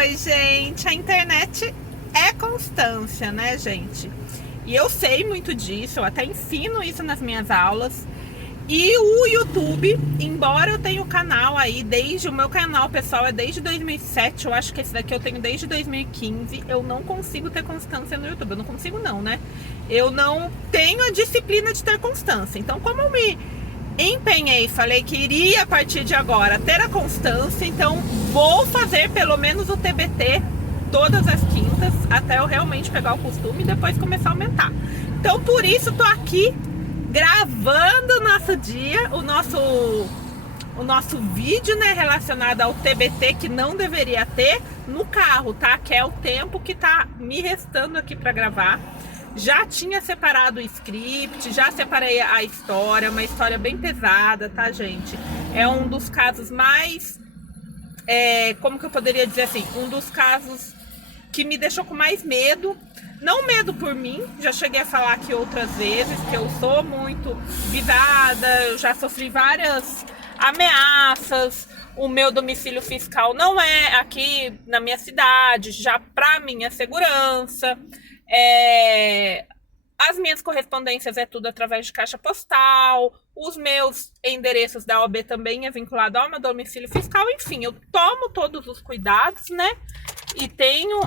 Oi, gente. A internet é constância, né, gente? E eu sei muito disso, eu até ensino isso nas minhas aulas. E o YouTube, embora eu tenha o canal aí o meu canal pessoal é desde 2007, eu acho que esse daqui eu tenho desde 2015, eu não consigo ter constância no YouTube. Eu não consigo não, né? Eu não tenho a disciplina de ter constância. Então, como eu me empenhei, falei que iria a partir de agora ter a constância, então vou fazer pelo menos o TBT todas as quintas, até eu realmente pegar o costume e depois começar a aumentar. Então por isso tô aqui gravando o nosso dia, o nosso vídeo, né, relacionado ao TBT que não deveria ter no carro, tá? Que é o tempo que tá me restando aqui para gravar. Já tinha separado o script, já separei a história, uma história bem pesada, tá, gente? É um dos casos mais, como que eu poderia dizer assim, um dos casos que me deixou com mais medo. Não medo por mim, já cheguei a falar aqui outras vezes que eu sou muito visada, eu já sofri várias ameaças, o meu domicílio fiscal não é aqui na minha cidade, já para minha segurança. As minhas correspondências é tudo através de caixa postal, os meus endereços da OAB também é vinculado ao meu domicílio fiscal, enfim, eu tomo todos os cuidados, né? E tenho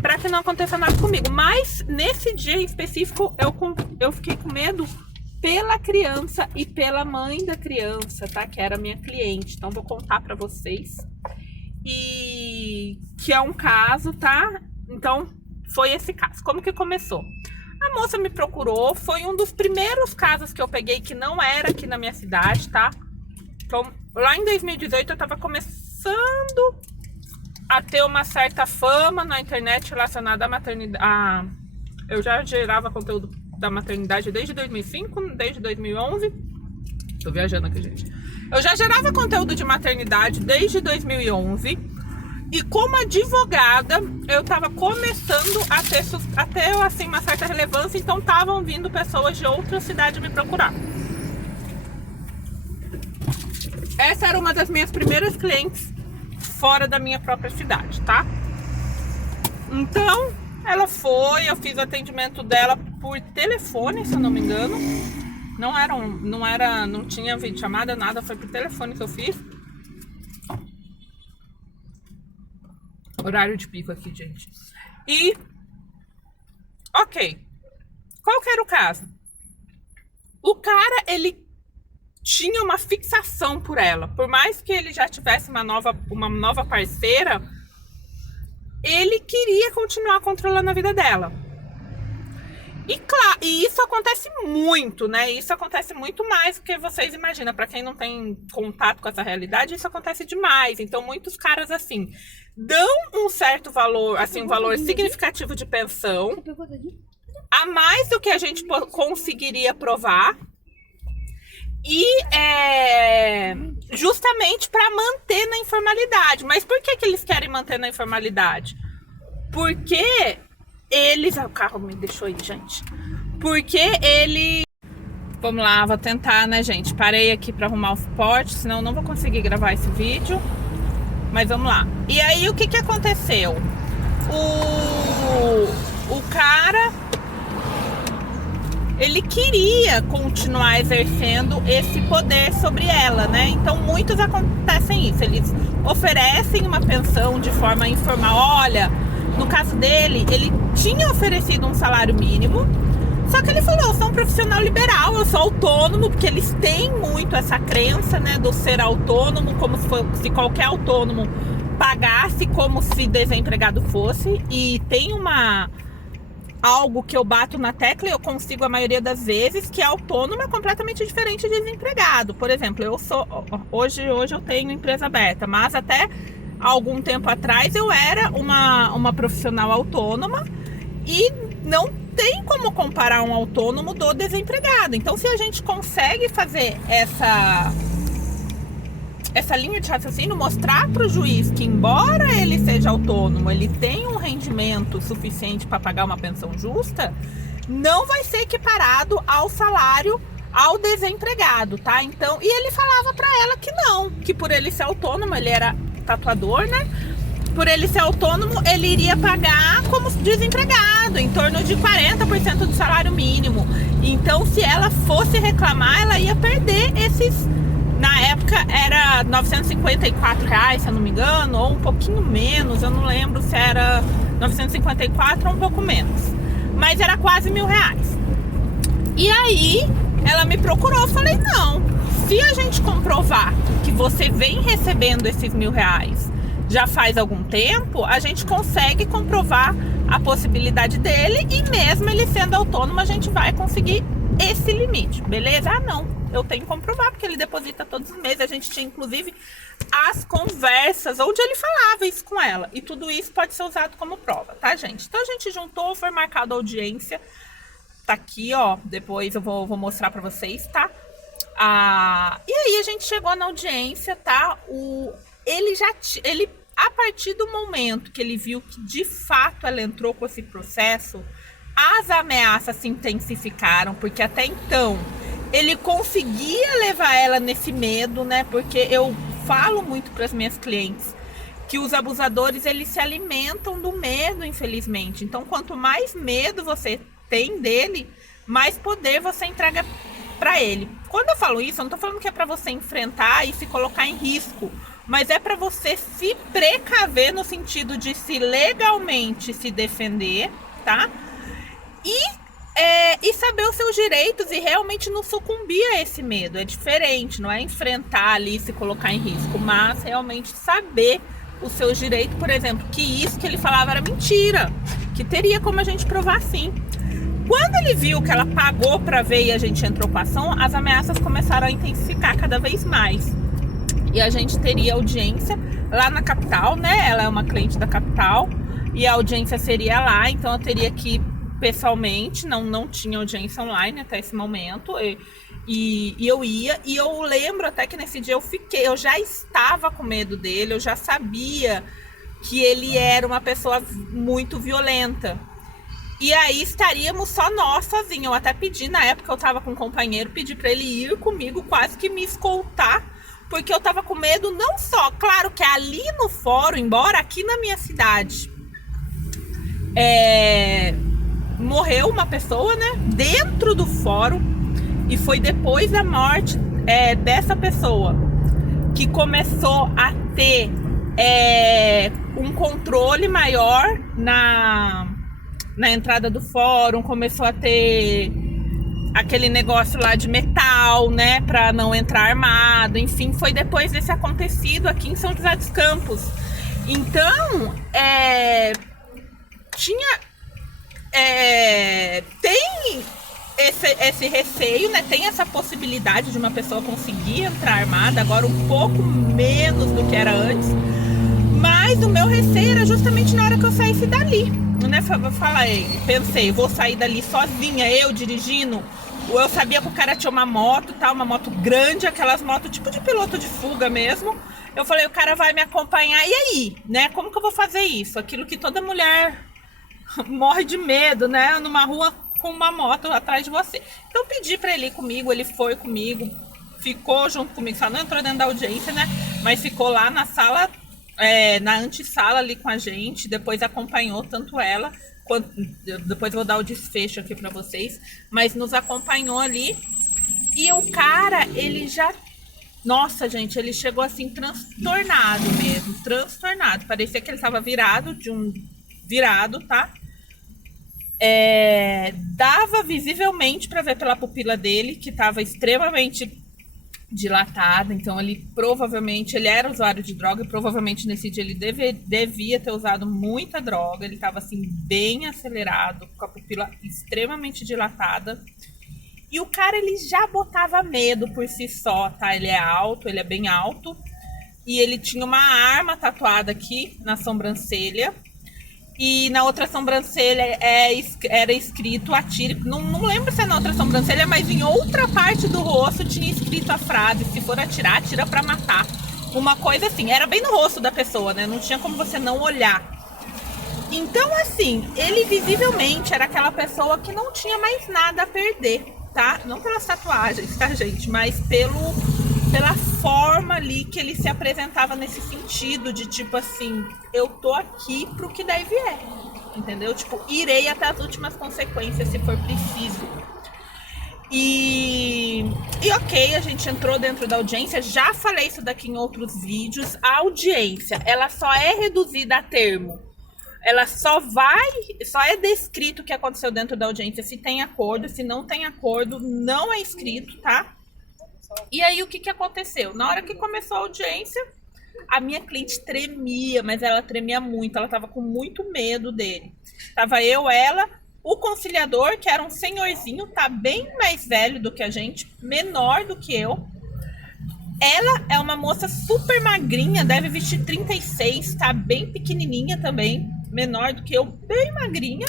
para que não aconteça nada comigo. Mas nesse dia em específico eu fiquei com medo pela criança e pela mãe da criança, tá? Que era minha cliente. Então vou contar para vocês. E que é um caso, tá? Então foi esse caso. Como que começou? A moça me procurou, foi um dos primeiros casos que eu peguei que não era aqui na minha cidade, tá? Então, lá em 2018 eu tava começando a ter uma certa fama na internet relacionada à maternidade. Eu já gerava conteúdo da maternidade desde 2005, desde 2011. Tô viajando aqui, gente. Eu já gerava conteúdo de maternidade desde 2011. E como advogada, eu tava começando a ter assim, uma certa relevância. Então estavam vindo pessoas de outra cidade me procurar. Essa era uma das minhas primeiras clientes fora da minha própria cidade, tá? Então, ela foi, eu fiz o atendimento dela por telefone, se eu não me engano. Não tinha videochamada, nada, foi por telefone que eu fiz. Horário de pico aqui, gente. E, ok. Qual que era o caso? O cara, ele tinha uma fixação por ela. Por mais que ele já tivesse uma nova parceira, ele queria continuar controlando a vida dela. E claro, e isso acontece muito, né? Isso acontece muito mais do que vocês imaginam. Para quem não tem contato com essa realidade, isso acontece demais. Então, muitos caras, assim, dão um certo valor, assim, um valor significativo de pensão, a mais do que a gente conseguiria provar. E justamente para manter na informalidade. Mas por que eles querem manter na informalidade? Porque eles... O carro me deixou aí, gente. Porque ele... Vamos lá, vou tentar, né, gente? Parei aqui para arrumar os portes, senão eu não vou conseguir gravar esse vídeo. Mas vamos lá. E aí, o que aconteceu? O cara... ele queria continuar exercendo esse poder sobre ela, né? Então muitos acontecem isso, eles oferecem uma pensão de forma informal. Olha, no caso dele, ele tinha oferecido um salário mínimo, só que ele falou, eu sou um profissional liberal, eu sou autônomo, porque eles têm muito essa crença, né, do ser autônomo, como se qualquer autônomo pagasse como se desempregado fosse. E tem algo que eu bato na tecla e eu consigo a maioria das vezes, que autônomo é completamente diferente de desempregado. Por exemplo, hoje eu tenho empresa aberta, mas até algum tempo atrás eu era uma profissional autônoma e não tem como comparar um autônomo do desempregado. Então, se a gente consegue fazer essa linha de raciocínio, mostrar para o juiz que, embora ele seja autônomo, ele tem um rendimento suficiente para pagar uma pensão justa, não vai ser equiparado ao salário ao desempregado, tá? Então, e ele falava para ela que não, que por ele ser autônomo, ele era tatuador, né? por ele ser autônomo, ele iria pagar como desempregado, em torno de 40% do salário mínimo. Então, se ela fosse reclamar, ela ia perder esses... Na época era R$954, se eu não me engano, ou um pouquinho menos, eu não lembro se era 954 ou um pouco menos. Mas era quase R$1.000. E aí, ela me procurou, eu falei, não, se a gente comprovar que você vem recebendo esses R$1.000 já faz algum tempo, a gente consegue comprovar a possibilidade dele e mesmo ele sendo autônomo, a gente vai conseguir esse limite, beleza? Ah, não, eu tenho que comprovar, porque ele deposita todos os meses. A gente tinha, inclusive, as conversas onde ele falava isso com ela. E tudo isso pode ser usado como prova, tá, gente? Então, a gente juntou, foi marcada a audiência. Tá aqui, ó, depois eu vou mostrar pra vocês, tá? E aí, a gente chegou na audiência, tá? Ele, a partir do momento que ele viu que, de fato, ela entrou com esse processo, as ameaças se intensificaram, porque até então ele conseguia levar ela nesse medo, né? Porque eu falo muito para as minhas clientes que os abusadores, eles se alimentam do medo, infelizmente. Então, quanto mais medo você tem dele, mais poder você entrega para ele. Quando eu falo isso, eu não tô falando que é para você enfrentar e se colocar em risco, mas é para você se precaver no sentido de se legalmente se defender, tá? E saber os seus direitos e realmente não sucumbir a esse medo. É diferente, não é enfrentar ali e se colocar em risco, mas realmente saber os seus direitos. Por exemplo, que isso que ele falava era mentira, que teria como a gente provar sim. Quando ele viu que ela pagou para ver e a gente entrou com a ação, as ameaças começaram a intensificar cada vez mais. E a gente teria audiência lá na capital, né? Ela é uma cliente da capital e a audiência seria lá, então eu teria que pessoalmente, não tinha audiência online até esse momento, e eu ia, e eu lembro até que nesse dia eu já estava com medo dele, eu já sabia que ele era uma pessoa muito violenta, e aí estaríamos só nós sozinhos. Eu até pedi, na época eu estava com um companheiro, pedi para ele ir comigo, quase que me escoltar, porque eu estava com medo, não só, claro que ali no fórum, embora aqui na minha cidade, morreu uma pessoa, né, dentro do fórum, e foi depois da morte dessa pessoa que começou a ter um controle maior na entrada do fórum, começou a ter aquele negócio lá de metal, né, para não entrar armado, enfim, foi depois desse acontecido aqui em São José dos Campos. Então, tem esse receio, né? Tem essa possibilidade de uma pessoa conseguir entrar armada, agora um pouco menos do que era antes, mas o meu receio era justamente na hora que eu saísse dali, né? Pensei, vou sair dali sozinha, eu dirigindo. Eu sabia que o cara tinha uma moto, tá? Uma moto grande, aquelas motos tipo de piloto de fuga mesmo. Eu falei, o cara vai me acompanhar, e aí, né? Como que eu vou fazer isso? Aquilo que toda mulher morre de medo, né? Numa rua com uma moto atrás de você. Então eu pedi pra ele ir comigo, ele foi comigo, ficou junto comigo, só não entrou dentro da audiência, né? Mas ficou lá na sala, na antessala ali com a gente, depois acompanhou tanto ela, quanto, depois eu vou dar o desfecho aqui pra vocês, mas nos acompanhou ali, e o cara, ele já... Nossa, gente, ele chegou assim transtornado mesmo, transtornado, parecia que ele estava virado, tá? Dava visivelmente para ver pela pupila dele que estava extremamente dilatada. Então ele era usuário de droga, e provavelmente nesse dia ele devia ter usado muita droga. Ele estava assim bem acelerado, com a pupila extremamente dilatada, e o cara, ele já botava medo por si só, tá? Ele é alto, ele é bem alto, e ele tinha uma arma tatuada aqui na sobrancelha. E na outra sobrancelha era escrito atire. Não lembro se é na outra sobrancelha, mas em outra parte do rosto tinha escrito a frase: se for atirar, atira pra matar. Uma coisa assim, era bem no rosto da pessoa, né? Não tinha como você não olhar. Então, assim, ele visivelmente era aquela pessoa que não tinha mais nada a perder, tá? Não pelas tatuagens, tá, gente? Mas pela forma ali que ele se apresentava nesse sentido de tipo assim, eu tô aqui pro que daí vier, entendeu? Tipo, irei até as últimas consequências se for preciso. E ok, a gente entrou dentro da audiência, já falei isso daqui em outros vídeos. A audiência, ela só é reduzida a termo. Ela só é descrito o que aconteceu dentro da audiência se tem acordo, se não tem acordo, não é escrito, tá? E aí o que aconteceu? Na hora que começou a audiência, a minha cliente tremia, mas ela tremia muito, ela tava com muito medo dele. Tava eu, ela, o conciliador, que era um senhorzinho, tá bem mais velho do que a gente, menor do que eu. Ela é uma moça super magrinha, deve vestir 36, tá bem pequenininha também, menor do que eu, bem magrinha.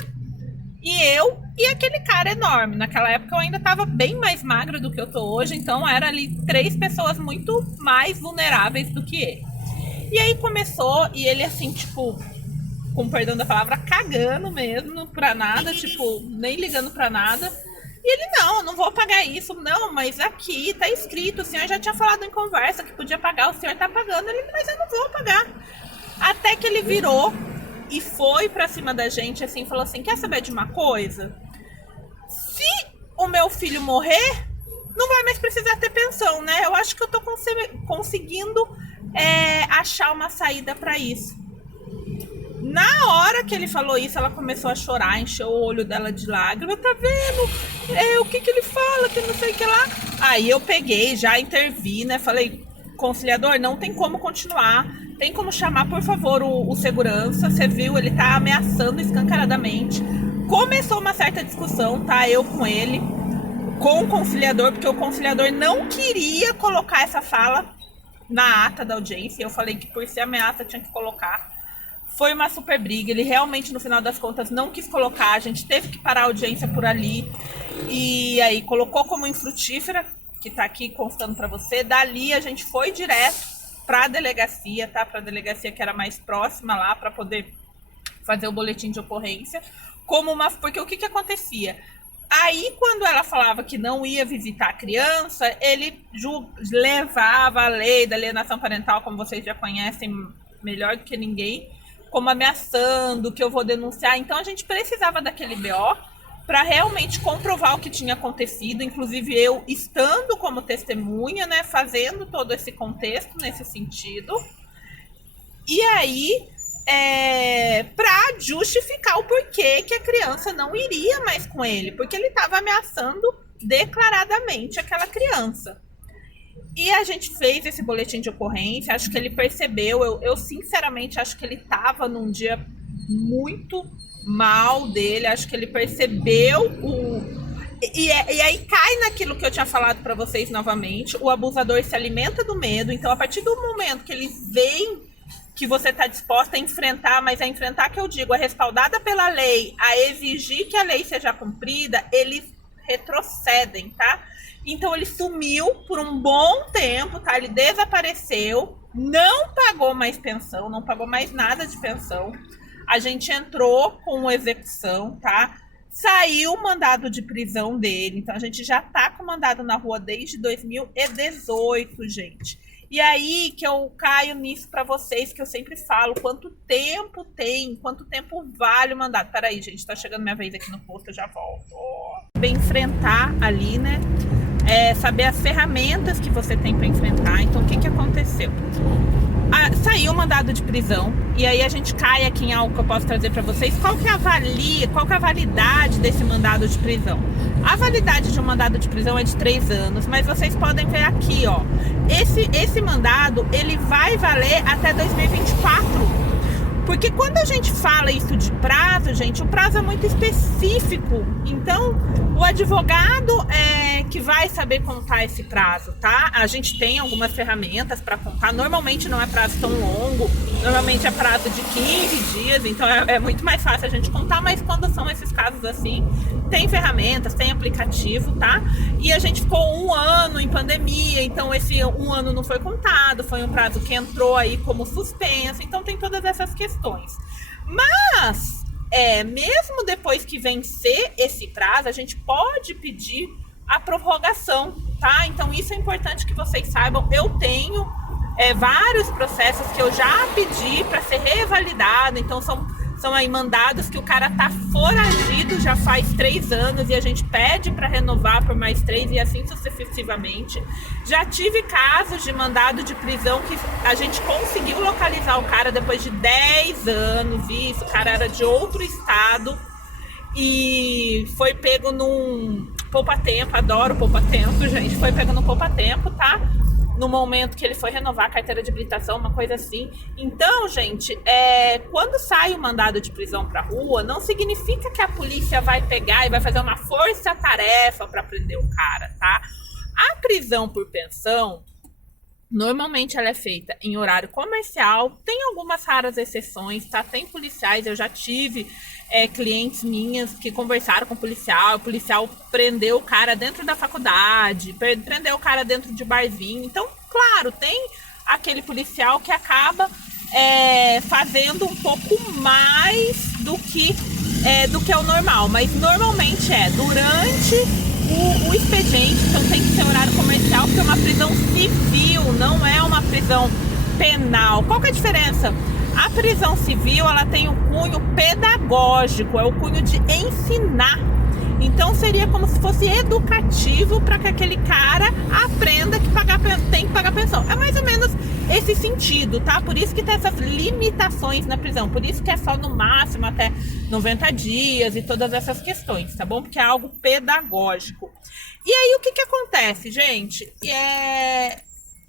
E eu e aquele cara enorme. Naquela época eu ainda tava bem mais magra do que eu tô hoje, então era ali 3 pessoas muito mais vulneráveis do que ele. E aí começou, e ele assim, tipo, com perdão da palavra, cagando mesmo pra nada, tipo, nem ligando pra nada. E ele, não vou pagar isso. Não, mas aqui tá escrito, o senhor já tinha falado em conversa que podia pagar, o senhor tá pagando. Ele, mas eu não vou pagar. Até que ele virou e foi pra cima da gente, assim, falou assim, quer saber de uma coisa? Se o meu filho morrer, não vai mais precisar ter pensão, né? Eu acho que eu tô conseguindo achar uma saída pra isso. Na hora que ele falou isso, ela começou a chorar, encheu o olho dela de lágrimas. Tá vendo? O que ele fala, que não sei o que lá. Aí eu peguei, já intervi, né? Falei, conciliador, não tem como continuar. Tem como chamar, por favor, o segurança. Você viu, ele tá ameaçando escancaradamente. Começou uma certa discussão, tá? Eu com ele, com o conciliador, porque o conciliador não queria colocar essa fala na ata da audiência. Eu falei que por ser ameaça tinha que colocar. Foi uma super briga, ele realmente no final das contas não quis colocar, a gente teve que parar a audiência por ali. E aí colocou como infrutífera, que tá aqui constando para você. Dali a gente foi direto para a delegacia, tá? Para a delegacia que era mais próxima lá, para poder fazer o boletim de ocorrência. Porque o que acontecia? Aí, quando ela falava que não ia visitar a criança, ele levava a lei da alienação parental, como vocês já conhecem melhor do que ninguém, como ameaçando, que eu vou denunciar. Então, a gente precisava daquele BO para realmente comprovar o que tinha acontecido, inclusive eu estando como testemunha, né, fazendo todo esse contexto nesse sentido. E aí, para justificar o porquê que a criança não iria mais com ele, porque ele estava ameaçando declaradamente aquela criança. E a gente fez esse boletim de ocorrência, acho que ele percebeu, eu sinceramente acho que ele estava num dia muito mal dele, acho que ele percebeu E aí cai naquilo que eu tinha falado para vocês novamente, o abusador se alimenta do medo, então a partir do momento que eles veem que você está disposta a enfrentar, mas a enfrentar que eu digo, é respaldada pela lei, a exigir que a lei seja cumprida, eles retrocedem, tá? Então ele sumiu por um bom tempo, tá? Ele desapareceu, não pagou mais pensão, não pagou mais nada de pensão. A gente entrou com execução, tá? Saiu o mandado de prisão dele, então a gente já tá com mandado na rua desde 2018, gente. E aí que eu caio nisso pra vocês, que eu sempre falo, quanto tempo vale o mandado. Peraí, gente, tá chegando minha vez aqui no posto, eu já volto. Bem enfrentar ali, né? Saber as ferramentas que você tem para enfrentar. Então, o que aconteceu? Saiu o mandado de prisão, e aí a gente cai aqui em algo que eu posso trazer para vocês. Qual que é a validade desse mandado de prisão? A validade de um mandado de prisão é de 3 anos, mas vocês podem ver aqui, ó. Esse mandado, ele vai valer até 2024. Porque quando a gente fala isso de prazo, gente, o prazo é muito específico. Então, o advogado que vai saber contar esse prazo, tá? A gente tem algumas ferramentas para contar. Normalmente não é prazo tão longo. Normalmente é prazo de 15 dias. Então, é muito mais fácil a gente contar. Mas quando são esses casos assim, tem ferramentas, tem aplicativo, tá? E a gente ficou 1 ano em pandemia. Então, esse 1 ano não foi contado. Foi um prazo que entrou aí como suspenso. Então, tem todas essas questões. Mas, mesmo depois que vencer esse prazo, a gente pode pedir a prorrogação, tá? Então isso é importante que vocês saibam. Eu tenho vários processos que eu já pedi para ser revalidado, então são aí mandados que o cara tá foragido já faz 3 anos e a gente pede para renovar por mais 3 e assim sucessivamente. Já tive casos de mandado de prisão que a gente conseguiu localizar o cara depois de 10 anos, isso, o cara era de outro estado e foi pego num poupa-tempo, adoro poupa-tempo, gente, foi pego no poupa-tempo, tá? No momento que ele foi renovar a carteira de habilitação, uma coisa assim. Então, gente, quando sai o mandado de prisão pra rua, não significa que a polícia vai pegar e vai fazer uma força-tarefa para prender o cara, tá? A prisão por pensão, normalmente ela é feita em horário comercial, tem algumas raras exceções, tá? Tem policiais, eu já tive clientes minhas que conversaram com o policial prendeu o cara dentro da faculdade, prendeu o cara dentro de barzinho. Então, claro, tem aquele policial que acaba fazendo um pouco mais do que é o normal, mas normalmente durante o expediente, então tem que ser horário comercial, porque é uma prisão civil, não é uma prisão penal. Qual que é a diferença? A prisão civil, ela tem o cunho pedagógico, é o cunho de ensinar. Então seria como se fosse educativo para que aquele cara aprenda que tem que pagar pensão. É mais ou menos esse sentido, tá? Por isso que tem essas limitações na prisão, por isso que é só no máximo até 90 dias e todas essas questões, tá bom? Porque é algo pedagógico. E aí o que acontece, gente? E aí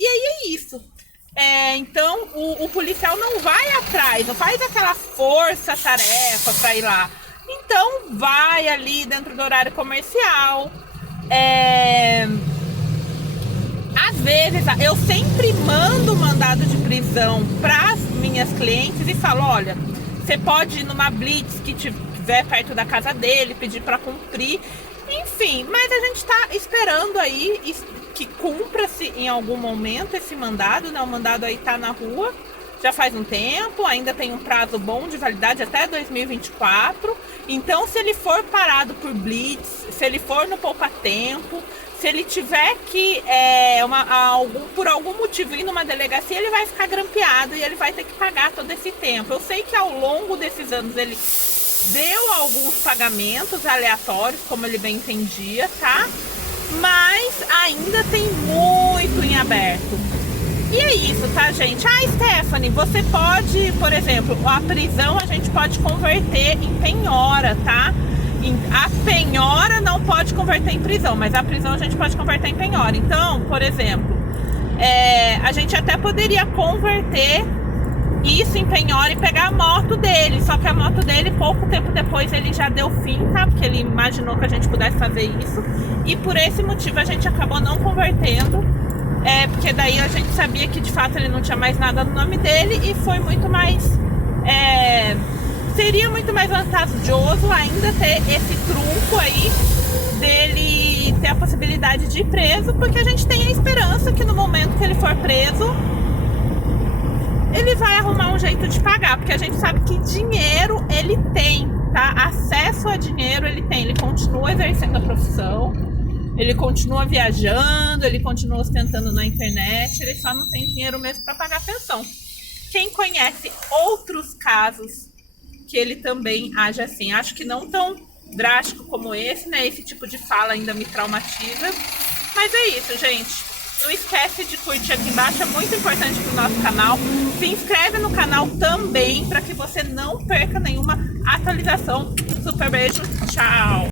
é isso. Então o policial não vai atrás, não faz aquela força-tarefa para ir lá. Então vai ali dentro do horário comercial. Às vezes eu sempre mando mandado de prisão para as minhas clientes e falo, olha, você pode ir numa blitz que estiver perto da casa dele, pedir para cumprir. Enfim, mas a gente está esperando aí que cumpra-se em algum momento esse mandado, né? O mandado aí tá na rua já faz um tempo, ainda tem um prazo bom de validade até 2024. Então, se ele for parado por blitz, se ele for no poupa-tempo, se ele tiver que, por algum motivo, ir numa delegacia, ele vai ficar grampeado e ele vai ter que pagar todo esse tempo. Eu sei que ao longo desses anos ele deu alguns pagamentos aleatórios, como ele bem entendia, tá? Mas ainda tem muito em aberto. E é isso, tá, gente? Stephanie, você pode, por exemplo, a prisão a gente pode converter em penhora, tá? A penhora não pode converter em prisão, mas a prisão a gente pode converter em penhora. Então, por exemplo, a gente até poderia converter isso em penhora e pegar a moto dele. Só que a moto dele, pouco tempo depois, ele já deu fim, tá? Porque ele imaginou que a gente pudesse fazer isso. E por esse motivo a gente acabou não convertendo. Porque daí a gente sabia que de fato ele não tinha mais nada no nome dele e foi muito mais... seria muito mais vantajoso ainda ter esse trunfo aí dele ter a possibilidade de ir preso, porque a gente tem a esperança que no momento que ele for preso, ele vai arrumar um jeito de pagar, porque a gente sabe que dinheiro ele tem, tá? Acesso a dinheiro ele tem, ele continua exercendo a profissão, ele continua viajando, ele continua ostentando na internet, ele só não tem dinheiro mesmo para pagar a pensão. Quem conhece outros casos que ele também age assim, acho que não tão drástico como esse, né? Esse tipo de fala ainda me traumatiza, mas é isso, gente. Não esquece de curtir aqui embaixo, é muito importante para o nosso canal. Se inscreve no canal também para que você não perca nenhuma atualização. Super beijo, tchau!